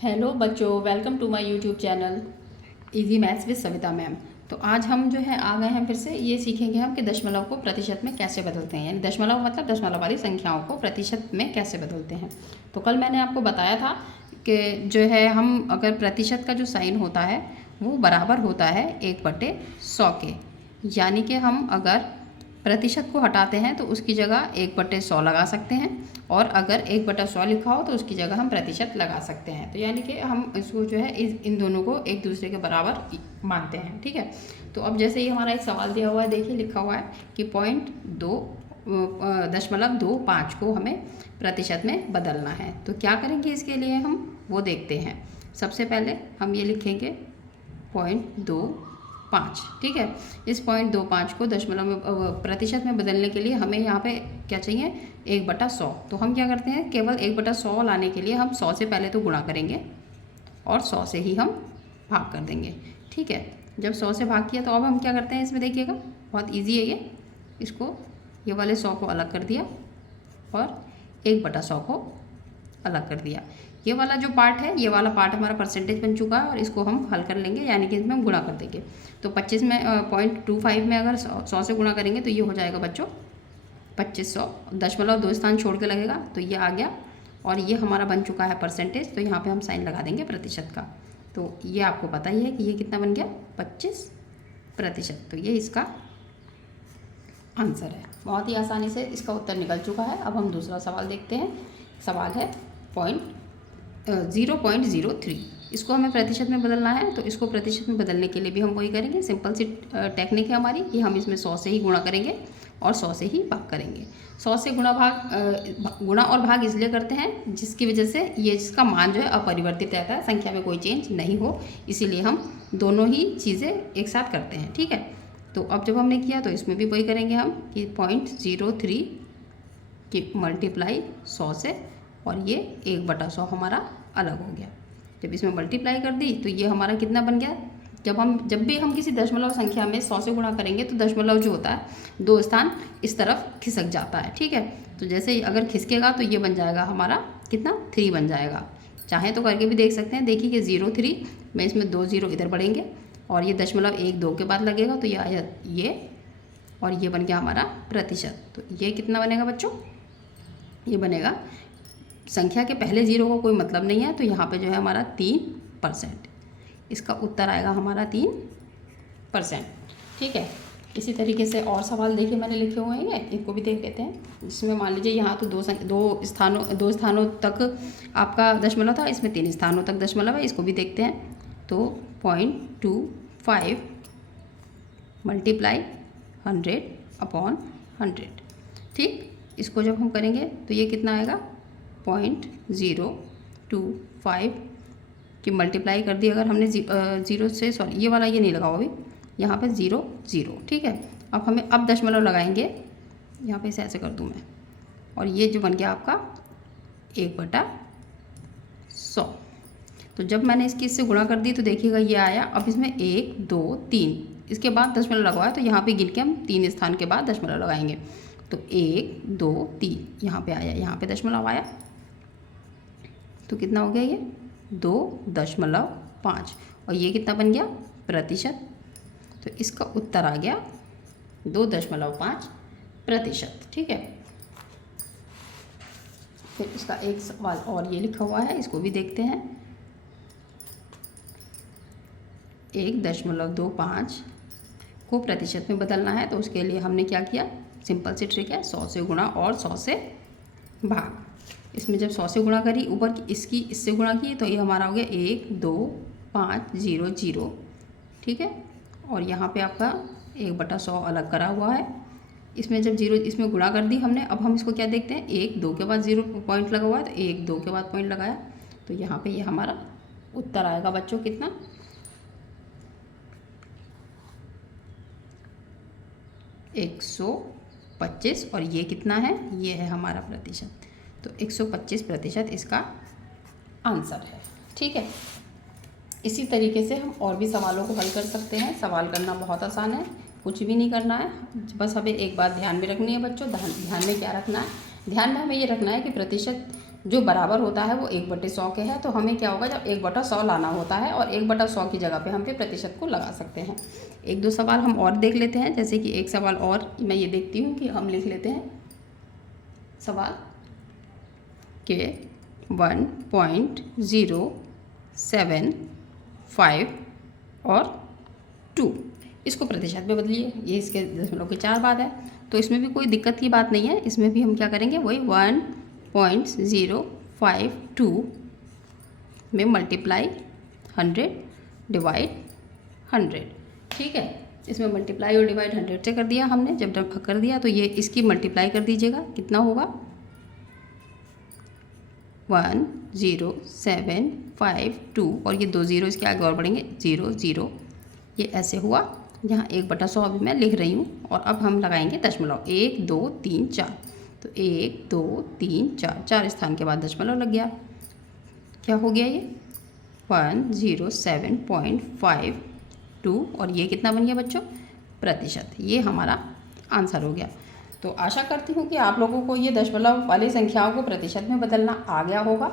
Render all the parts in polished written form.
Hello बच्चों, welcome to my YouTube channel easy maths with Savita ma'am. तो आज हम जो है आ गए हैं फिर से ये सीखेंगे हम कि दशमलव को प्रतिशत में कैसे बदलते हैं, यानी दशमलव मतलब दशमलव वाली संख्याओं को प्रतिशत में कैसे बदलते हैं। तो कल मैंने आपको बताया था कि जो है हम अगर प्रतिशत का जो साइन होता है वो बराबर होता है 1/100 के, यानी कि हम अगर प्रतिशत को हटाते हैं तो उसकी जगह 1/100 लगा सकते हैं, और अगर 1/100 लिखा हो तो उसकी जगह हम प्रतिशत लगा सकते हैं। तो यानी कि हम इसको जो है इन दोनों को एक दूसरे के बराबर मानते हैं। ठीक है, तो अब जैसे ही हमारा एक सवाल दिया हुआ है, देखिए लिखा हुआ है कि 0.2 को हमें प्रतिशत में बदलना है। तो क्या करेंगे इसके लिए हम वो देखते हैं। सबसे पहले हम ये लिखेंगे 0.25। ठीक है, इस 0.25 को दशमलव में प्रतिशत में बदलने के लिए हमें यहाँ पे क्या चाहिए, 1/100। तो हम क्या करते हैं, केवल 1/100 लाने के लिए हम 100 से पहले तो गुणा करेंगे और 100 से ही हम भाग कर देंगे। ठीक है, जब 100 से भाग किया तो अब हम क्या करते हैं, इसमें देखिएगा बहुत ईजी है ये। इसको ये वाले 100 को अलग कर दिया और 1/100 को अलग कर दिया। ये वाला जो पार्ट है, ये वाला पार्ट हमारा परसेंटेज बन चुका है और इसको हम हल कर लेंगे, यानी कि इसमें हम गुणा कर देंगे। तो 25 में 0.25 में अगर 100 से गुणा करेंगे तो ये हो जाएगा बच्चों 2500। दशमलव 2 स्थान छोड़ के लगेगा तो ये आ गया, और ये हमारा बन चुका है परसेंटेज। तो यहाँ पे हम साइन लगा देंगे प्रतिशत का। तो ये आपको पता ही है कि ये कितना बन गया, 25%। तो ये इसका आंसर है। बहुत ही आसानी से इसका उत्तर निकल चुका है। अब हम दूसरा सवाल देखते हैं। सवाल है 0.03। इसको हमें प्रतिशत में बदलना है। तो इसको प्रतिशत में बदलने के लिए भी हम वही करेंगे, सिंपल सी टेक्निक है हमारी कि हम इसमें 100 से ही गुणा करेंगे और 100 से ही भाग करेंगे। 100 से गुणा और भाग इसलिए करते हैं जिसकी वजह से ये इसका मान जो है अपरिवर्तित रहता है, संख्या में कोई चेंज नहीं हो, इसीलिए हम दोनों ही चीज़ें एक साथ करते हैं। ठीक है, तो अब जब हमने किया तो इसमें भी वही करेंगे हम कि 0.03 की मल्टीप्लाई 100 से, और ये 1/100 हमारा अलग हो गया। जब इसमें मल्टीप्लाई कर दी तो ये हमारा कितना बन गया। जब भी हम किसी दशमलव संख्या में 100 से गुणा करेंगे तो दशमलव जो होता है 2 स्थान इस तरफ खिसक जाता है। ठीक है, तो जैसे ही अगर खिसकेगा तो ये बन जाएगा हमारा कितना, 3 बन जाएगा। चाहे तो करके भी देख सकते हैं, देखिए कि 0.3 में इसमें 2 0 इधर बढ़ेंगे और ये दशमलव 1 2 के बाद लगेगा तो ये आया ये, और ये बन गया हमारा प्रतिशत। तो ये कितना बनेगा बच्चों, ये बनेगा, संख्या के पहले 0 का कोई मतलब नहीं है, तो यहाँ पे जो है हमारा 3%। इसका उत्तर आएगा हमारा 3%। ठीक है, इसी तरीके से और सवाल देखिए मैंने लिखे हुए हैं, इनको भी देख लेते हैं। जिसमें मान लीजिए यहाँ तो दो स्थानों तक आपका दशमलव था, इसमें 3 स्थानों तक दशमलव है, इसको भी देखते हैं। तो 0.25 मल्टीप्लाई 100/100। ठीक, इसको जब हम करेंगे तो ये कितना आएगा, 0.025 की मल्टीप्लाई कर दी अगर हमने 0 से, सॉरी ये वाला ये नहीं लगाओ अभी, यहाँ पे 0 0। ठीक है, अब हमें अब दशमलव लगाएंगे, यहाँ पे इसे ऐसे कर दूँ मैं, और ये जो बन गया आपका 1/100। तो जब मैंने इससे गुणा कर दी तो देखिएगा ये आया। अब इसमें 1 2 3 इसके बाद दशमलव लगवाया, तो यहाँ पे गिन के हम 3 स्थान के बाद दशमलव लगाएंगे। तो 1 2 3 यहाँ पे आया, यहाँ पे दशमलव आया, तो कितना हो गया ये 2.5, और ये कितना बन गया, प्रतिशत। तो इसका उत्तर आ गया 2.5%। ठीक है, फिर इसका एक सवाल और ये लिखा हुआ है, इसको भी देखते हैं। 1.25 को प्रतिशत में बदलना है, तो उसके लिए हमने क्या किया, सिंपल सी ट्रिक है, 100 से गुणा और 100 से भाग। इसमें जब 100 से गुणा करी ऊपर की इससे गुणा की तो ये हमारा हो गया 12500। ठीक है, और यहाँ पे आपका 1/100 अलग करा हुआ है। इसमें जब 0 इसमें गुणा कर दी हमने, अब हम इसको क्या देखते हैं, 1 2 के बाद 0 पॉइंट लगा हुआ है, तो 1 2 के बाद पॉइंट लगाया, तो यहाँ पे ये हमारा उत्तर आएगा बच्चों कितना, 125, और ये कितना है, ये है हमारा प्रतिशत। तो 125% इसका आंसर है। ठीक है, इसी तरीके से हम और भी सवालों को हल कर सकते हैं। सवाल करना बहुत आसान है, कुछ भी नहीं करना है, बस हमें एक बात ध्यान में रखनी है बच्चों। ध्यान में क्या रखना है, ध्यान में हमें ये रखना है कि प्रतिशत जो बराबर होता है वो 1/100 के है। तो हमें क्या होगा, जब 1/100 लाना होता है और 1/100 की जगह पे हम फिर प्रतिशत को लगा सकते हैं। एक दो सवाल हम और देख लेते हैं। जैसे कि एक सवाल और मैं ये देखती हूँ कि हम लिख लेते हैं सवाल के 1.075 और 2 इसको प्रतिशत में बदलिए। ये इसके दशमलव के 4 बाद है, तो इसमें भी कोई दिक्कत की बात नहीं है। इसमें भी हम क्या करेंगे, वही 1.052 में मल्टीप्लाई 100 डिवाइड 100। ठीक है, इसमें मल्टीप्लाई और डिवाइड 100 से कर दिया हमने। जब कर दिया तो ये इसकी मल्टीप्लाई कर दीजिएगा, कितना होगा 10752 और ये 2 0 इसके आगे और बढ़ेंगे 0 0। ये ऐसे हुआ। यहाँ 1/100 अभी मैं लिख रही हूँ और अब हम लगाएंगे दशमलव 1 2 3 4। तो 1 2 3 4, 4 स्थान के बाद दशमलव लग गया। क्या हो गया ये 107.52 और ये कितना बन गया बच्चों, प्रतिशत। ये हमारा आंसर हो गया। तो आशा करती हूँ कि आप लोगों को ये दशमलव वाली संख्याओं को प्रतिशत में बदलना आ गया होगा।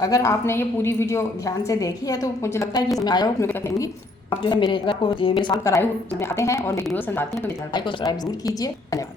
अगर आपने ये पूरी वीडियो ध्यान से देखी है तो मुझे लगता है कि समझ आया होगा। आप जो है मेरे साथ कराए हुए आते हैं और वीडियो समझाते हैं तो मेरे लाइक और सब्सक्राइब जरूर कीजिए। धन्यवाद।